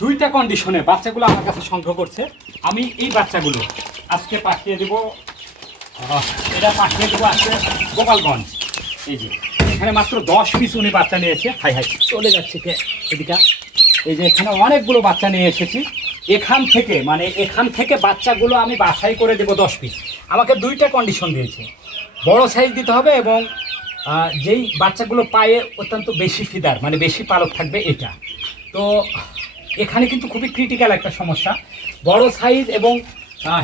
দুইটা কন্ডিশনে বাচ্চাগুলো আমার কাছে সংগ্রহ করছে। আমি এই বাচ্চাগুলো আজকে পাঠিয়ে দেবো, এটা পাঠিয়ে দেবো আজকে গোপালগঞ্জ। এই যে এখানে মাত্র 10 পিস উনি বাচ্চা নিয়েছে। হাই হাই চলে যাচ্ছে কে এদিকে। এই যে এখানে অনেকগুলো বাচ্চা নিয়ে এসেছি। এখান থেকে বাচ্চাগুলো আমি বাছাই করে দেবো 10 পিস। আমাকে দুইটা কন্ডিশন দিয়েছে, বড় সাইজ দিতে হবে এবং যেই বাচ্চাগুলো পায়ে অত্যন্ত বেশি ফিদার মানে বেশি পালক থাকবে এটা। তো এখানে কিন্তু খুবই ক্রিটিক্যাল একটা সমস্যা, বড় সাইজ এবং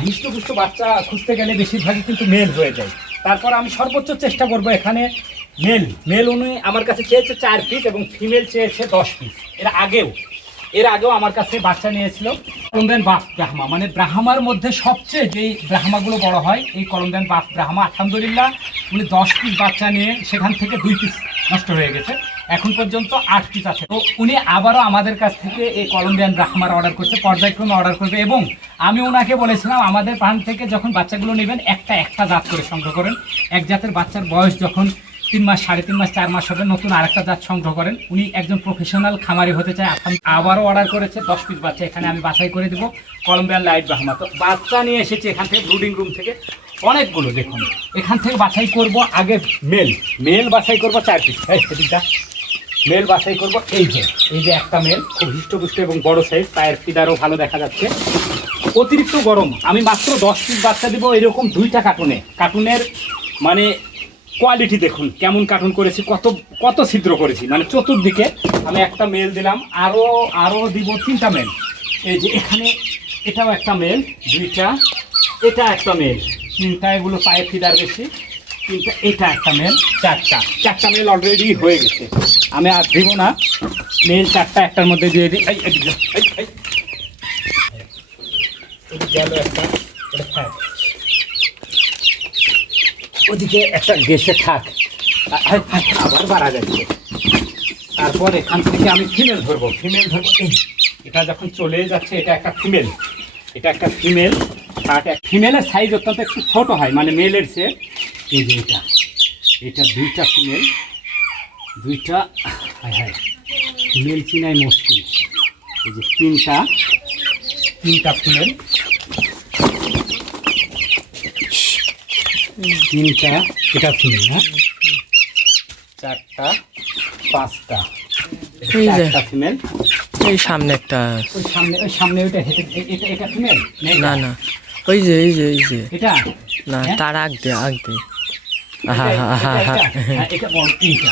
হিষ্টপুষ্ট বাচ্চা খুঁজতে গেলে বেশিরভাগই কিন্তু মেল হয়ে যায়। তারপর আমি সর্বোচ্চ চেষ্টা করব এখানে মেল উনি আমার কাছে চেয়েছে 4 পিস এবং ফিমেল চেয়েছে 10 পিস। এর আগেও আমার কাছে বাচ্চা নিয়েছিল কলম্বিয়ান বাফ ব্রাহ্মা, মানে ব্রাহ্মার মধ্যে সবচেয়ে যেই ব্রাহ্মাগুলো বড় হয় এই কলম্বিয়ান বাফ ব্রাহ্মা। আলহামদুলিল্লাহ উনি 10 পিস বাচ্চা নিয়ে সেখান থেকে 2 পিস নষ্ট হয়ে গেছে, এখন পর্যন্ত 8 পিস আছে। তো উনি আবারও আমাদের কাছ থেকে এই কলম্বিয়ান ব্রাহ্মার অর্ডার করছে, পর্যায়ক্রমে অর্ডার করবে। এবং আমি ওনাকে বলেছিলাম আমাদের প্রাণ থেকে যখন বাচ্চাগুলো নেবেন একটা জাত করে সংগ্রহ করেন। এক জাতের বাচ্চার বয়স যখন 3 মাস, 3.5 মাস, 4 মাস হবে নতুন আরেকটা জাত সংগ্রহ করেন। উনি একজন প্রফেশনাল খামারি হতে চায়। আবারও অর্ডার করেছে 10 পিস বাচ্চা, এখানে আমি বাছাই করে দেবো কলম্বিয়ান লাইট ব্রাহ্মা। তো বাচ্চা নিয়ে এসেছি এখান থেকে ব্রুডিং রুম থেকে অনেকগুলো। দেখুন এখান থেকে বাছাই করব আগে মেল বাছাই করবো 4 পিস। সেদিকটা মেল বাছাই করবো। এই যে একটা মেল খুব হৃষ্টপুষ্ট এবং বড় সাইজ, পায়ের ফিদারও ভালো দেখা যাচ্ছে। অতিরিক্ত গরম, আমি মাত্র 10 পিস বাচ্চা দেবো এরকম 2টা কার্টুনের মানে কোয়ালিটি দেখুন কেমন কার্টুন করেছি, কত ছিদ্র করেছি, মানে চতুর্দিকে। আমি একটা মেল দিলাম, আরও দিব 3টা মেল। এই যে এখানে এটাও একটা মেল, 2টা, এটা একটা মেল, 3টা, এগুলো পায়ে ফিদার বেশি, 3টা, এটা একটা মেল, 4টা মেল অলরেডি হয়ে গেছে। আমি আর দিব না, মেল 4টা একটার মধ্যে দিয়ে দিই। গেল একটা, ওদিকে একটা গেছে থাক, আবার বাড়া যাচ্ছে। তারপর এখান থেকে আমি ফিমেল ধরবো। এটা যখন চলে যাচ্ছে, এটা একটা ফিমেল। ফিমেলের সাইজ অত্যন্ত একটু ছোটো হয় মানে মেলের চেয়ে। এই যে এটা 2টা ফিমেল, 2টা। ফিমেল চিনাই মুশকিল। এই যে 3টা ফিমেল, 3টা, এটা ফিমেল না, 4টা, 5টা, 4টা ফিমেল। এই সামনে একটা, ওই সামনে ওইটা এটা ফিমেল না ওই যে এটা না, তার আগ দে এটা বড় 3টা।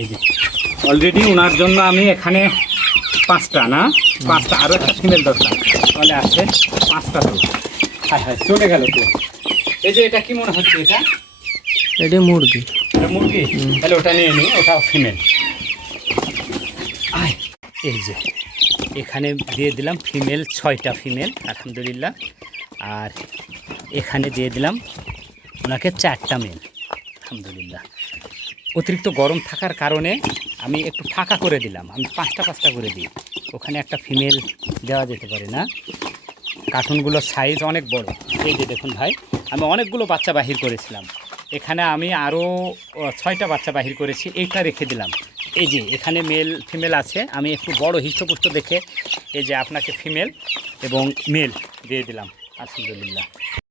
এই যে অলরেডি ওনার জন্য আমি এখানে 5টা আরও একটা ফিমেল দরকার, তাহলে আছে 5টা। তো চলে গেল তো। এই যে এটা কি মনে হচ্ছে, এটা মুরগি, তাহলে ওটা নিয়ে নিই, ওটাও ফিমেল। এই যে এখানে দিয়ে দিলাম ফিমেল, 6টা ফিমেল আলহামদুলিল্লাহ। আর এখানে দিয়ে দিলাম ওনাকে 4টা মেল আলহামদুলিল্লাহ। অতিরিক্ত গরম থাকার কারণে আমি একটু ফাঁকা করে দিলাম, আমি 5টা করে দিই, ওখানে একটা ফিমেল দেওয়া যেতে পারে না। কার্টুনগুলোর সাইজ অনেক বড়। এই যে দেখুন ভাই, আমি অনেকগুলো বাচ্চা বাহির করেছিলাম, এখানে আমি আরও 6টা বাচ্চা বাহির করেছি, এইটা রেখে দিলাম। এই যে এখানে মেল ফিমেল আছে, আমি একটু বড় হিষ্টপুষ্ট দেখে এই যে আপনাকে ফিমেল এবং মেল দিয়ে দিলাম আলহামদুলিল্লাহ।